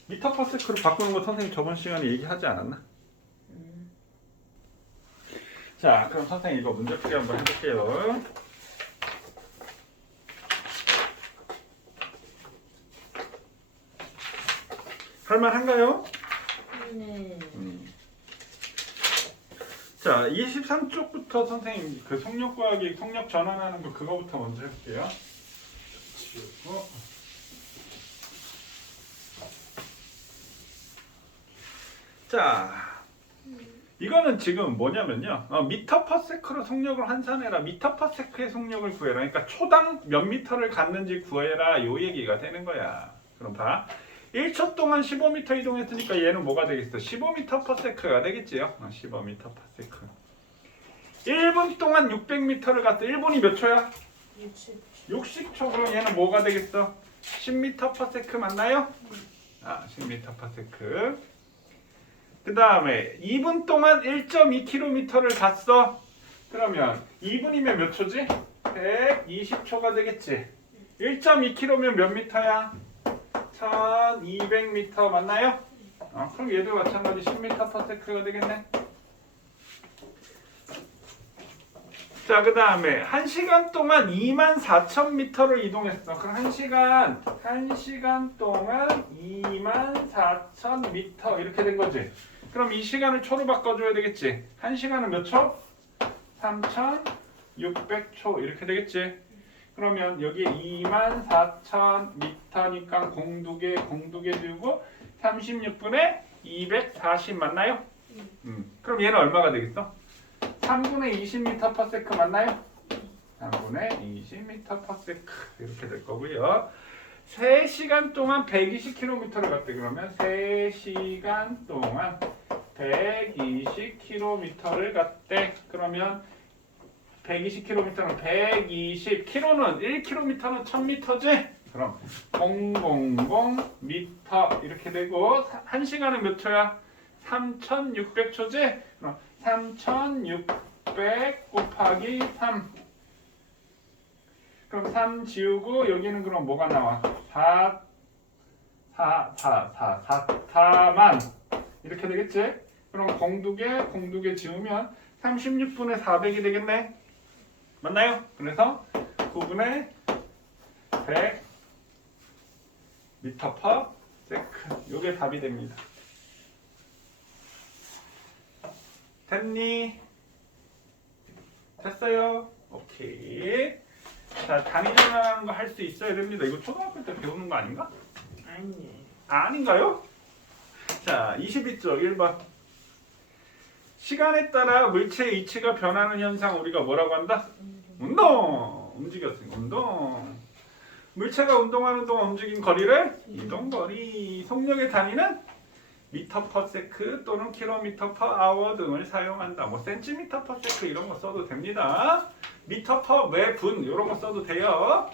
미터 퍼 세크로 바꾸는 거 선생님 저번 시간에 얘기하지 않았나? 자, 그럼 선생님 이거 문제풀이 한번 해볼게요. 할만한가요? 네. 자, 23쪽부터 선생님 그 속력과학이 속력 전환하는 거 그거부터 먼저 해볼게요. 지우고. 자, 이거는 지금 뭐냐면요. 미터 퍼 세크로 속력을 환산해라. 미터 퍼 세크의 속력을 구해라. 그러니까 초당 몇 미터를 갔는지 구해라. 요 얘기가 되는 거야. 그럼 봐. 1초 동안 15m 이동했으니까 얘는 뭐가 되겠어? 15m 퍼 세크가 되겠지요? 15m 퍼 세크. 1분 동안 600m를 갔어. 1분이 몇 초야? 60초. 그럼 얘는 뭐가 되겠어? 10m 퍼 세크 맞나요? 10m 퍼 세크. 그 다음에 2분 동안 1.2km를 갔어. 그러면 2분이면 몇 초지? 120초가 되겠지. 1.2km면 몇 미터야? 1200m 맞나요? 그럼 얘도 마찬가지 10m per sec가 되겠네. 자, 그 다음에 1시간 동안 24,000m를 이동했어. 그럼 1시간 동안 24,000m 이렇게 된 거지. 그럼 이 시간을 초로 바꿔줘야 되겠지. 1시간은 몇 초? 3,600초 이렇게 되겠지. 그러면 여기에 24,000m니까 공두개 지우고 36분에 240 맞나요? 그럼 얘는 얼마가 되겠어? 3분의 20m per second 맞나요? 3분의 20m per second 이렇게 될 거고요. 3시간 동안 120km를 갔대. 그러면 3시간 동안 120km를 갔대. 그러면 120km는 120km는 1km는 1000m지? 그럼 000m 이렇게 되고 1시간은 몇 초야? 3600초지? 그럼 3600 곱하기 3. 그럼 3 지우고 여기는 그럼 뭐가 나와? 4만 이렇게 되겠지? 그럼 공두개 지우면 36분의 400이 되겠네. 맞나요? 그래서 9분의 100 미터 퍼 세컨. 요게 답이 됩니다. 됐니? 됐어요? 오케이. 자, 단위전환하는 거 할 수 있어야 됩니다. 이거 초등학교 때 배우는 거 아닌가? 아니에요. 아닌가요? 자, 22쪽 1번. 시간에 따라 물체의 위치가 변하는 현상 우리가 뭐라고 한다? 운동! 움직였으니까 운동. 물체가 운동하는 동안 움직인 거리를 이동거리. 속력의 단위는 미터 퍼 세크 또는 킬로미터 퍼 아워 등을 사용한다. 뭐 센티미터 퍼 세크 이런 거 써도 됩니다. 미터 퍼 매분 이런 거 써도 돼요.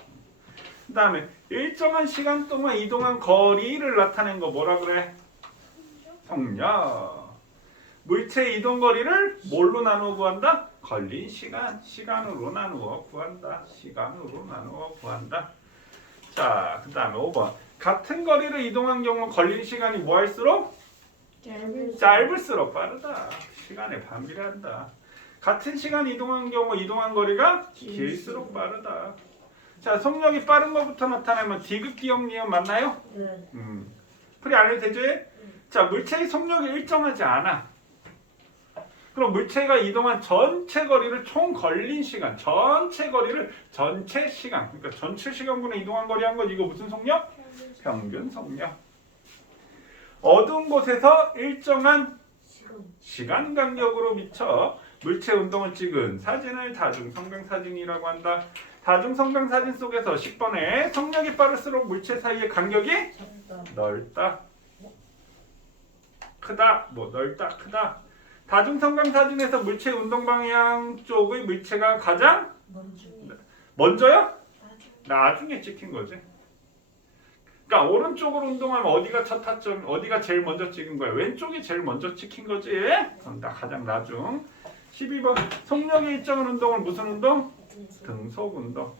그 다음에 일정한 시간 동안 이동한 거리를 나타낸 거 뭐라 그래? 속력. 물체의 이동 거리를 뭘로 나누어 구한다? 걸린 시간으로 나누어 구한다. 자, 그 다음에 5번. 같은 거리를 이동한 경우 걸린 시간이 뭐 할수록? 짧을수록 빠르다. 시간에 반비례한다. 같은 시간 이동한 경우 이동한 거리가 길수록 빠르다. 자, 속력이 빠른 것부터 나타내면 디귿기역 니은 맞나요? 네. 풀이 안 해도 되지? 자, 물체의 속력이 일정하지 않아. 그럼 물체가 이동한 전체 거리를 총 걸린 시간, 전체 시간, 그러니까 전체 시간분의 이동한 거리 한 건 이거 무슨 속력? 평균 속력. 어두운 곳에서 일정한 시간 간격으로 비춰 물체 운동을 찍은 사진을 다중성강 사진이라고 한다. 다중성강 사진 속에서 10번에 속력이 빠를수록 물체 사이의 간격이 넓다. 크다. 넓다. 크다. 다중성강 사진에서 물체 운동 방향 쪽의 물체가 가장 먼저요? 나중에 찍힌 거지. 그러니까 오른쪽으로 운동하면 어디가 첫 타점, 어디가 제일 먼저 찍은 거야? 왼쪽이 제일 먼저 찍힌 거지. 그럼 나 가장 나중. 12번 속력이 일정한 운동은 무슨 운동? 등속 운동.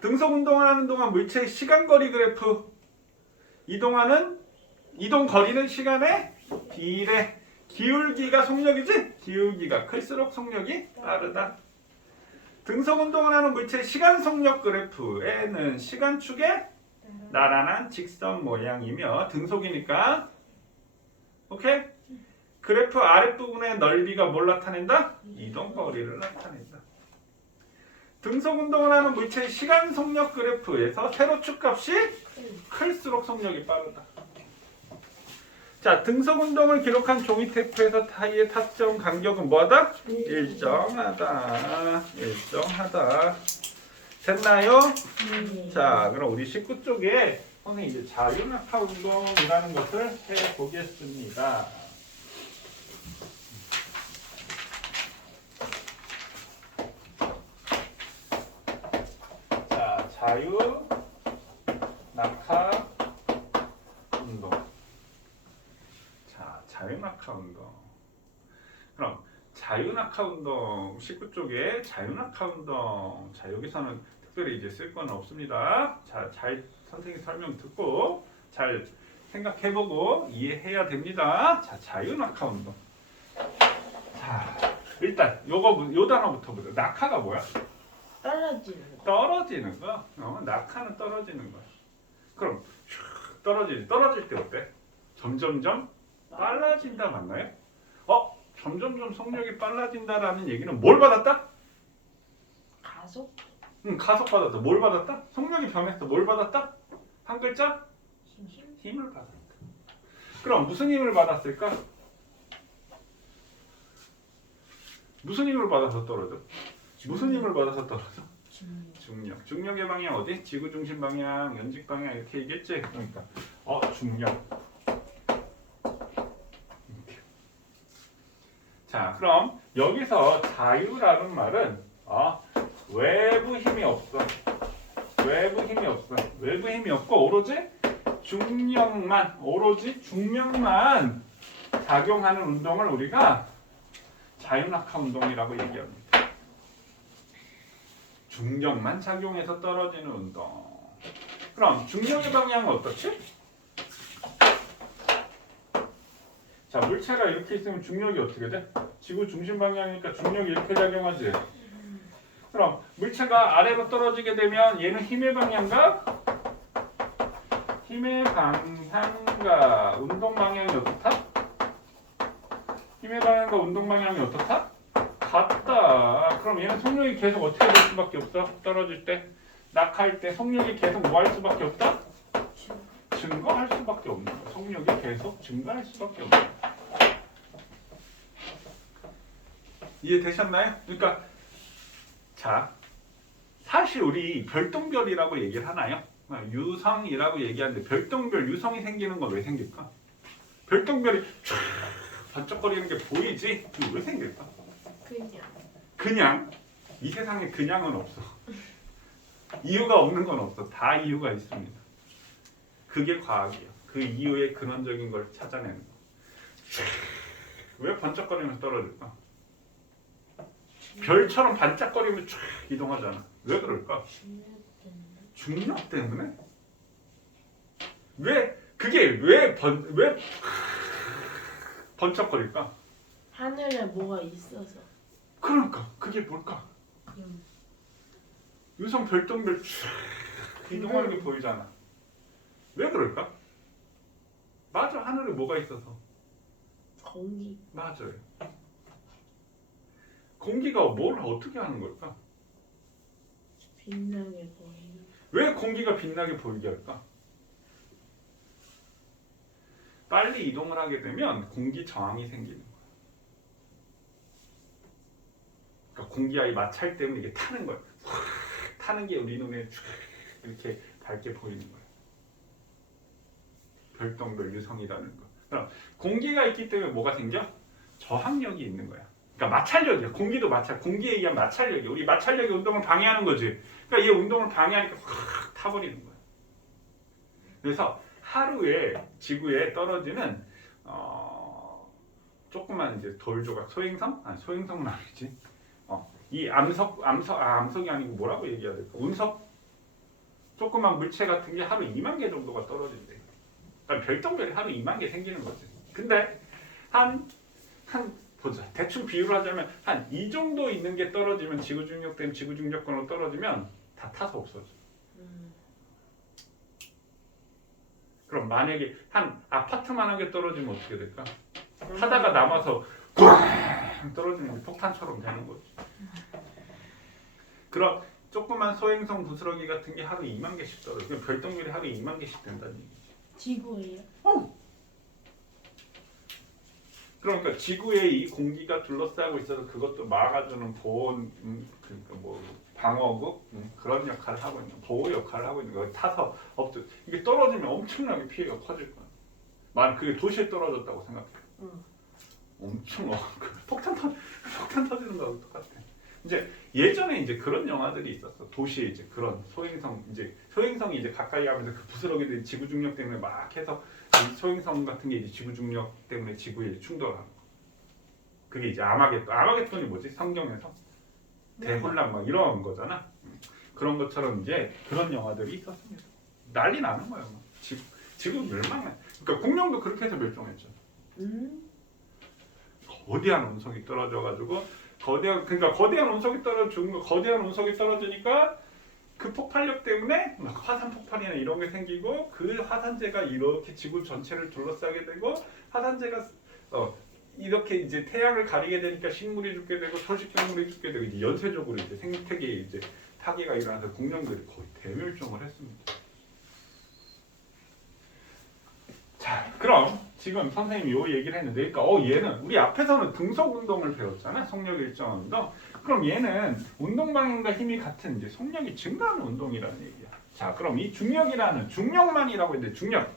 등속 운동을 하는 동안 물체의 시간거리 그래프. 이동 거리는 시간에 비례. 기울기가 속력이지? 기울기가 클수록 속력이 빠르다. 등속 운동을 하는 물체의 시간 속력 그래프에는 시간축에 나란한 직선 모양이며 등속이니까 오케이? 그래프 아랫부분의 넓이가 뭘 나타낸다? 이동거리를 나타낸다. 등속 운동을 하는 물체의 시간 속력 그래프에서 세로축 값이 클수록 속력이 빠르다. 자, 등속 운동을 기록한 종이 테이프에서 타이의 타점 간격은 뭐하다? 일정하다. 일정하다. 됐나요? 네. 자, 그럼 우리 19쪽에 선생님 이제 자유낙하 운동이라는 것을 해 보겠습니다. 자, 자유낙하 운동. 자, 자유낙하 운동. 그럼 자유낙하 운동 19쪽에 자유낙하 운동. 자, 여기서는 특별히 이제 쓸 건 없습니다. 자, 잘 선생님 설명 듣고 잘 생각해보고 이해해야 됩니다. 자, 자유낙하 운동. 자, 일단 요 단어부터 보자. 낙하가 뭐야? 떨어지는 거. 떨어지는 거. 낙하는 떨어지는 거야. 그럼 떨어질 때 어때? 점점점 빨라진다 맞나요? 점점점 속력이 빨라진다라는 얘기는 뭘 받았다? 가속? 응, 가속 받았다. 뭘 받았다? 속력이 변했어. 뭘 받았다? 한 글자? 힘? 힘을 받았다. 그럼 무슨 힘을 받았을까? 무슨 힘을 받아서 떨어져? 무슨 힘을 받아서 떨어져? 중력. 중력의 방향 어디? 지구 중심 방향, 연직 방향 이렇게 얘기했지? 그러니까 중력. 이렇게. 자, 그럼 여기서 자유라는 말은 외부 힘이 없어. 외부 힘이 없어. 외부 힘이 없고 오로지 중력만 작용하는 운동을 우리가 자유낙하 운동이라고 얘기합니다. 중력만 작용해서 떨어지는 운동. 그럼 중력의 방향은 어떻지? 자, 물체가 이렇게 있으면 중력이 어떻게 돼? 지구 중심 방향이니까 중력이 이렇게 작용하지. 그럼 물체가 아래로 떨어지게 되면 얘는 힘의 방향과 운동 방향이 어떻다? 힘의 방향과 운동 방향이 어떻다? 같다. 그럼 얘는 속력이 계속 어떻게 될 수밖에 없어? 떨어질 때, 낙하할 때 속력이 계속 뭐 할 수밖에 없다? 증가할 수밖에 없는 거야. 속력이 계속 증가할 수밖에 없는 거야. 이해되셨나요? 그러니까 자, 사실 우리 별똥별이라고 얘기를 하나요? 유성이라고 얘기하는데 별똥별 유성이 생기는 건 왜 생길까? 별똥별이 쫙 번쩍거리는 게 보이지? 이게 왜 생길까? 그냥 이 세상에 그냥은 없어. 이유가 없는 건 없어. 다 이유가 있습니다. 그게 과학이야. 그 이유의 근원적인 걸 찾아내는 거. 왜 번쩍거리면서 떨어질까? 별처럼 반짝거리면 쫙 이동하잖아. 왜 그럴까? 중력 때문에? 왜 번쩍거릴까? 하늘에 뭐가 있어서. 그러니까 그게 뭘까? 유성 별똥별 쫙 이동하는 게 보이잖아. 왜 그럴까? 맞아, 하늘에 뭐가 있어서. 공기. 맞아요. 공기가 뭘 어떻게 하는 걸까? 빛나게 보이는. 왜 공기가 빛나게 보이게 할까? 빨리 이동을 하게 되면 공기 저항이 생기는 거야. 그러니까 공기와의 마찰 때문에 이게 타는 거야. 타는 게 우리 눈에 쫙 이렇게 밝게 보이는 거야. 별똥별 유성이라는 거. 그럼 공기가 있기 때문에 뭐가 생겨? 저항력이 있는 거야. 그러니까 마찰력이야. 공기도 공기에 의한 마찰력이야. 우리 마찰력이 운동을 방해하는 거지. 그러니까 얘 운동을 방해하니까 확 타버리는 거야. 그래서 하루에 지구에 떨어지는 조그만 이제 돌 조각, 소행성? 아니, 소행성은 아니지. 이 암석이 아니고 뭐라고 얘기해야 될까? 운석? 조그만 물체 같은 게 하루 2만 개 정도가 떨어진대. 그러니까 별똥별이 하루 2만 개 생기는 거지. 근데 보자. 대충 비유를 하자면 한 이 정도 있는 게 떨어지면 지구 중력 때문에 지구 중력권으로 떨어지면 다 타서 없어져. 그럼 만약에 한 아파트만하게 떨어지면 어떻게 될까? 하다가 남아서 꽝 떨어지는 게 폭탄처럼 되는 거지. 그런 조그만 소행성 부스러기 같은 게 하루 2만 개씩 떨어져. 그냥 별똥별이 하루 2만 개씩 된다는 얘기지. 지구예요? 그러니까 지구에 이 공기가 둘러싸고 있어서 그것도 막아주는 보온, 그러니까 뭐 방어구 그런 역할을 하고 있는 보호 역할을 하고 있는 거야. 타서 엎드 이게 떨어지면 엄청나게 피해가 커질 거야. 만약 그게 도시에 떨어졌다고 생각해. 엄청 폭탄 터지는 거하고 똑같아. 이제 예전에 이제 그런 영화들이 있었어. 도시에 이제 그런 소행성이 이제 가까이 하면서 그 부스러기들이 지구 중력 때문에 막 해서 이 소행성 같은 게 이제 지구 중력 때문에 지구에 충돌하는 거. 그게 이제 아마겟돈이 뭐지? 성경에서 대혼란 막 이런 거잖아. 그런 것처럼 이제 그런 영화들이 있었습니다. 난리 나는 거예요. 지구 멸망해. 그러니까 공룡도 그렇게 해서 멸종했죠. 거대한 운석이 떨어져가지고 거대한 운석이 거대한 운석이 떨어지니까 그 폭발력 때문에 막 화산 폭발이나 이런 게 생기고 그 화산재가 이렇게 지구 전체를 둘러싸게 되고 화산재가 이렇게 이제 태양을 가리게 되니까 식물이 죽게 되고 초식생물이 죽게 되고 이제 연쇄적으로 이제 생태계에 이제 파괴가 일어나서 공룡들이 거의 대멸종을 했습니다. 자, 그럼 지금 선생님이 요 얘기를 했는데, 그러니까 얘는 우리 앞에서는 등속 운동을 배웠잖아, 속력 일정 운동. 그럼 얘는 운동 방향과 힘이 같은 이제 속력이 증가하는 운동이라는 얘기야. 자, 그럼 이 중력이라는 중력만이라고 했는데 중력.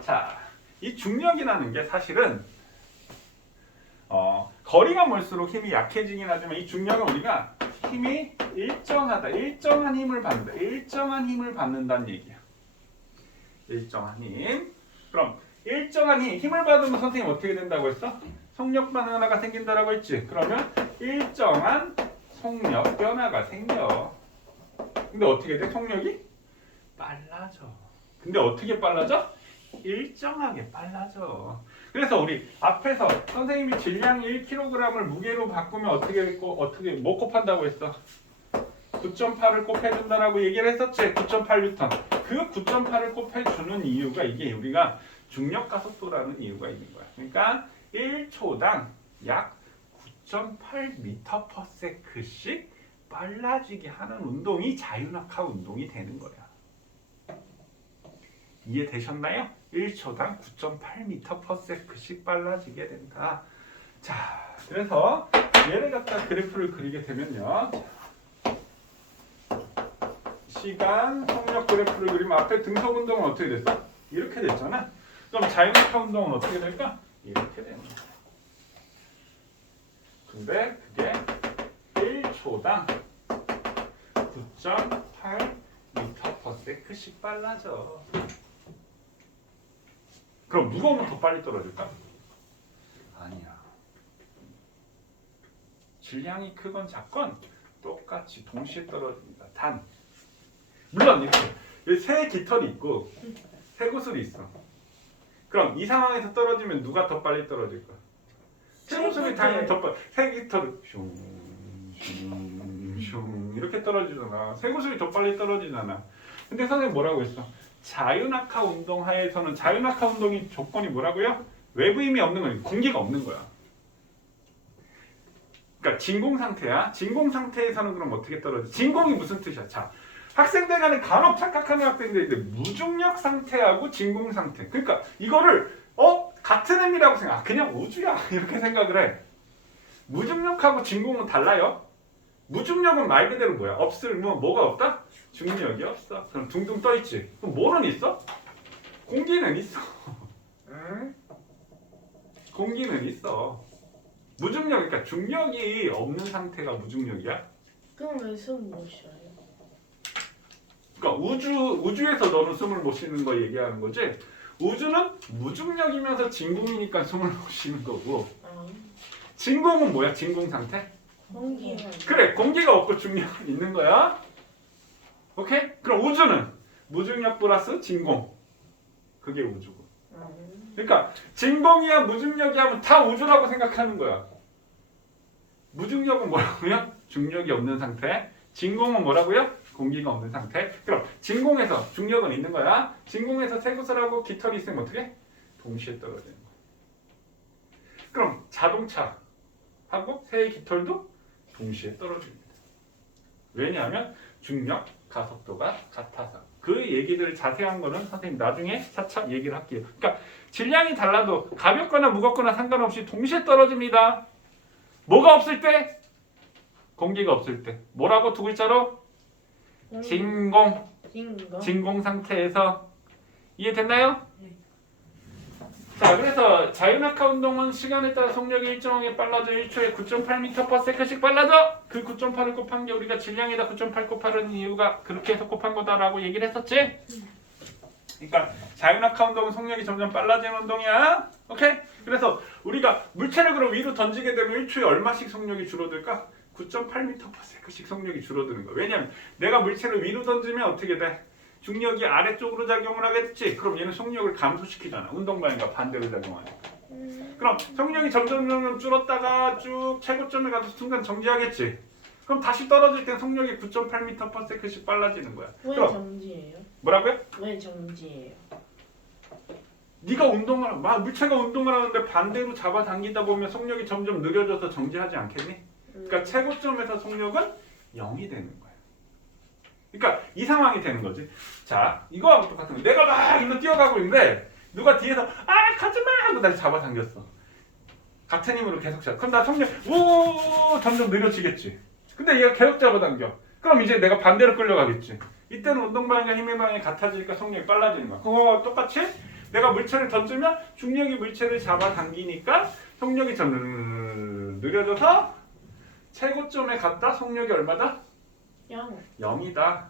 자, 이 중력이라는 게 사실은 거리가 멀수록 힘이 약해지긴 하지만 이 중력은 우리가 힘이 일정한 힘을 받는다는 얘기야. 일정한 힘. 그럼 일정한 힘을 받으면 선생님 어떻게 된다고 했어? 속력 변화가 생긴다라고 했지. 그러면 일정한 속력 변화가 생겨. 근데 어떻게 돼? 속력이 빨라져. 근데 어떻게 빨라져? 일정하게 빨라져. 그래서 우리 앞에서 선생님이 질량 1kg을 무게로 바꾸면 어떻게 뭐 곱한다고 했어? 9.8을 곱해준다라고 얘기를 했었지. 9.8N. 그 9.8을 곱해주는 이유가 이게 우리가 중력 가속도라는 이유가 있는 거야. 그러니까 1초당 약 9.8m/s씩 빨라지게 하는 운동이 자유낙하 운동이 되는 거야. 이해되셨나요? 1초당 9.8m/s씩 빨라지게 된다. 자, 그래서 얘를 갖다 그래프를 그리게 되면요. 시간, 속력 그래프를 그리면 앞에 등속 운동은 어떻게 됐어? 이렇게 됐잖아. 그럼 자유낙하 운동은 어떻게 될까? 이렇게 되는 거야. 근데 그게 1초당 9.8m/s씩 빨라져. 그럼 무거우면 더 빨리 떨어질까? 아니야. 질량이 크건 작건 똑같이 동시에 떨어집니다. 단 물론 이렇게 세 깃털이 있고 세 구슬이 있어. 그럼 이 상황에서 떨어지면 누가 더 빨리 떨어질까? 세 구슬이 당연히 더 빨리. 세 깃털 슝슝슝 이렇게 떨어지잖아. 세 구슬이 더 빨리 떨어지잖아. 근데 선생님 뭐라고 했어? 자유낙하 운동 하에서는 자유낙하 운동이 조건이 뭐라고요? 외부 힘이 없는 거야. 공기가 없는 거야. 그러니까 진공 상태야. 진공 상태에서는 그럼 어떻게 떨어지? 진공이 무슨 뜻이야? 자, 학생들 간에 간혹 착각하는 학생들이 있는데 무중력 상태하고 진공 상태. 그러니까 이거를 같은 의미라고 생각. 그냥 우주야 이렇게 생각을 해. 무중력하고 진공은 달라요. 무중력은 말 그대로 뭐야? 뭐가 없다? 중력이 없어. 그럼 둥둥 떠 있지. 그럼 뭐는 있어? 공기는 있어. 응? 공기는 있어. 무중력, 그러니까 중력이 없는 상태가 무중력이야. 그럼 왜 숨 못 쉬어요? 그러니까 우주에서 너는 숨을 못 쉬는 거 얘기하는 거지. 우주는 무중력이면서 진공이니까 숨을 못 쉬는 거고. 진공은 뭐야? 진공 상태? 공기가 그래, 공기가 없고 중력은 있는 거야. 오케이? 그럼 우주는 무중력 플러스 진공. 그게 우주고. 그러니까 진공이야 무중력이 하면 다 우주라고 생각하는 거야. 무중력은 뭐라고요? 중력이 없는 상태. 진공은 뭐라고요? 공기가 없는 상태. 그럼 진공에서 중력은 있는 거야. 진공에서 새 구슬하고 깃털이 있으면 어떻게? 동시에 떨어지는 거야. 그럼 자동차하고 새의 깃털도 동시에 떨어집니다. 왜냐하면 중력, 가속도가 같아서. 그 얘기들 자세한 거는 선생님 나중에 차차 얘기를 할게요. 그러니까 질량이 달라도 가볍거나 무겁거나 상관없이 동시에 떨어집니다. 뭐가 없을 때? 공기가 없을 때. 뭐라고 두 글자로? 진공. 진공. 진공 상태에서. 이해됐나요? 네. 자, 그래서 자유낙하 운동은 시간에 따라 속력이 일정하게 빨라져 1초에 9.8m/s씩 빨라져. 그 9.8을 곱한 게 우리가 질량에다 9.8 곱하는 이유가 그렇게 해서 곱한 거다라고 얘기를 했었지? 그러니까 자유낙하 운동은 속력이 점점 빨라지는 운동이야. 오케이? 그래서 우리가 물체를 그럼 위로 던지게 되면 1초에 얼마씩 속력이 줄어들까? 9.8m/s씩 속력이 줄어드는 거야. 왜냐면 내가 물체를 위로 던지면 어떻게 돼? 중력이 아래쪽으로 작용을 하게 됐지. 그럼 얘는 속력을 감소시키잖아. 운동 방향과 반대로 작용하니까. 그럼 속력이 점점 줄었다가 쭉 최고점에 가서 순간 정지하겠지. 그럼 다시 떨어질 땐 속력이 9.8m/s씩 빨라지는 거야. 왜 그럼 정지예요? 뭐라고요? 왜 정지예요? 네가 운동을 물체가 운동을 하는데 반대로 잡아당기다 보면 속력이 점점 느려져서 정지하지 않겠니? 그러니까 최고점에서 속력은 0이 되는 거야. 그러니까 이 상황이 되는 거지. 자, 이거하고 똑같은 거. 내가 막 일로 뛰어가고 있는데 누가 뒤에서 가지마 하고 날 잡아당겼어. 같은 힘으로 계속 잡아. 그럼 나 속력 점점 느려지겠지. 근데 얘가 계속 잡아당겨. 그럼 이제 내가 반대로 끌려가겠지. 이때는 운동 방향과 힘의 방향이 같아지니까 속력이 빨라지는 거야. 그거와 똑같이 내가 물체를 던지면 중력이 물체를 잡아당기니까 속력이 점점 느려져서 최고점에 갔다 속력이 얼마다? 0이다.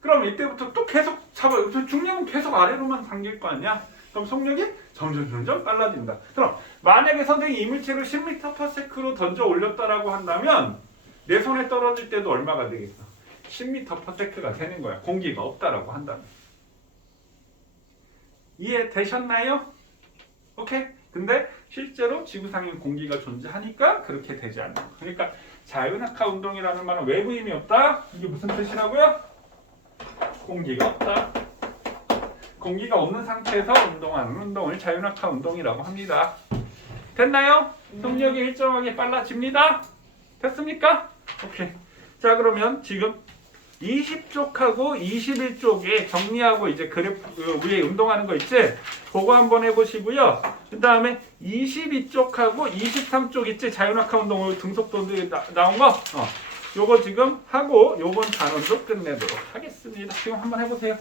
그럼 이때부터 또 계속 중력은 계속 아래로만 당길 거 아니야? 그럼 속력이 점점 빨라진다. 그럼 만약에 선생님이 이 물체를 10m/s로 던져 올렸다라고 한다면 내 손에 떨어질 때도 얼마가 되겠어? 10m/s가 되는 거야. 공기가 없다라고 한다면. 이해되셨나요? 오케이? 근데 실제로 지구상에 공기가 존재하니까 그렇게 되지 않는 거야. 그러니까 자유낙하 운동이라는 말은 외부 힘이 없다? 이게 무슨 뜻이라고요? 공기가 없다. 공기가 없는 상태에서 운동하는 운동을 자유낙하 운동이라고 합니다. 됐나요? 속력이 일정하게 빨라집니다. 됐습니까? 오케이. 자, 그러면 지금 20쪽하고 21쪽에 정리하고 이제 그래프 위에 운동하는 거 있지? 그거 한번 해보시고요. 그 다음에 22쪽하고 23쪽 있지? 자유낙하 운동 등속도 나온 거? 요거 지금 하고 요번 단원도 끝내도록 하겠습니다. 지금 한번 해보세요.